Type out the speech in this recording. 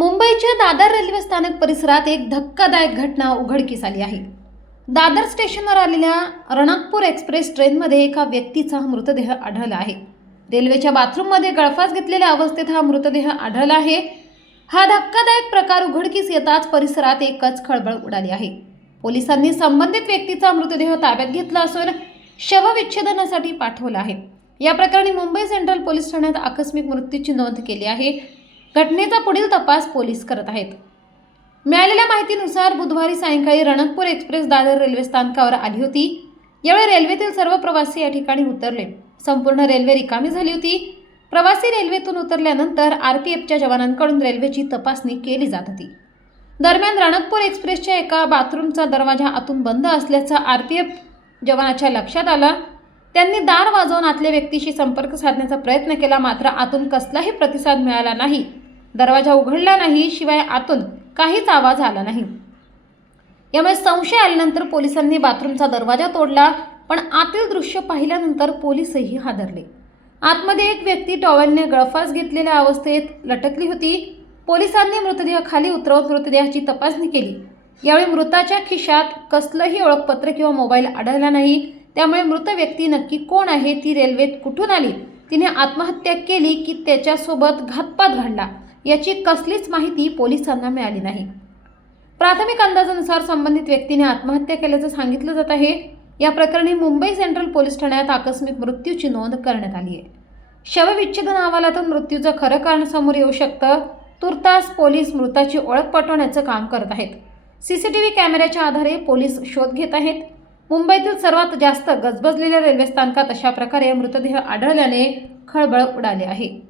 मुंबईच्या दादर रेल्वे स्थानक परिसरात एक धक्कादायक घटना उघडकीस आली आहे. दादर स्टेशनवर आलेल्या रणकपूर एक्सप्रेस ट्रेनमध्ये एका व्यक्तीचा मृतदेह आढळला आहे. रेल्वेच्या बाथरूममध्ये गळफास घेतलेल्या अवस्थेत हा मृतदेह आढळला आहे. हा धक्कादायक प्रकार उघडकीस येताच परिसरात एकच खळबळ उडाली आहे. पोलिसांनी संबंधित व्यक्तीचा मृतदेह ताब्यात घेतला असून शवविच्छेदनासाठी पाठवला आहे. या प्रकरणी मुंबई सेंट्रल पोलीस ठाण्यात आकस्मिक मृत्यूची नोंद केली आहे. घटनेचा पुढील तपास पोलीस करत आहेत. मिळालेल्या माहितीनुसार बुधवारी सायंकाळी रणकपूर एक्सप्रेस दादर रेल्वे स्थानकावर आली होती. यावेळी रेल्वेतील सर्व प्रवासी या ठिकाणी उतरले. संपूर्ण रेल्वे रिकामी झाली होती. प्रवासी रेल्वेतून उतरल्यानंतर आर पी एफच्या जवानांकडून रेल्वेची तपासणी केली जात होती. दरम्यान रणकपूर एक्सप्रेसच्या एका बाथरूमचा दरवाजा आतून बंद असल्याचं आर पी एफ जवानाच्या लक्षात आलं. त्यांनी दार वाजवून आतल्या व्यक्तीशी संपर्क साधण्याचा प्रयत्न केला मात्र आतून कसलाही प्रतिसाद मिळाला नाही. दरवाजा उघडला नाही शिवाय आतून काहीच आवाज आला नाही. यामुळे संशय आल्यानंतर पोलिसांनी बाथरूमचा दरवाजा तोडला पण आतील दृश्य पाहिल्यानंतर पोलीसही हादरले. आतमध्ये एक व्यक्ती टॉवेलने गळफास घेतलेल्या अवस्थेत लटकली होती. पोलिसांनी मृतदेह खाली उतरवत मृतदेहाची तपासणी केली. यावेळी मृताच्या खिशात कसलंही ओळखपत्र किंवा मोबाईल आढळला नाही. त्यामुळे मृत व्यक्ती नक्की कोण आहे ती रेल्वेत कुठून आली? तिने आत्महत्या केली की त्याच्यासोबत घातपात घडला. याची कसलीच माहिती पोलिसांना मिळाली नाही. प्राथमिक अंदाजानुसार संबंधित व्यक्तीने आत्महत्या केल्याचं सांगितलं जात आहे. या प्रकरणी मुंबई सेंट्रल पोलीस ठाण्यात आकस्मिक मृत्यूची नोंद करण्यात आली आहे. शवविच्छेदन अहवालातून मृत्यूचं खरं कारण समोर येऊ शकतं. तुर्तास पोलीस मृताची ओळख पटवण्याचं काम करत आहेत. सी सी टी व्ही कॅमेऱ्याच्या आधारे पोलीस शोध घेत आहेत. मुंबईतील सर्वात जास्त गजबजलेल्या रेल्वे स्थानकात अशा प्रकारे मृतदेह आढळल्याने खळबळ उडाली आहे.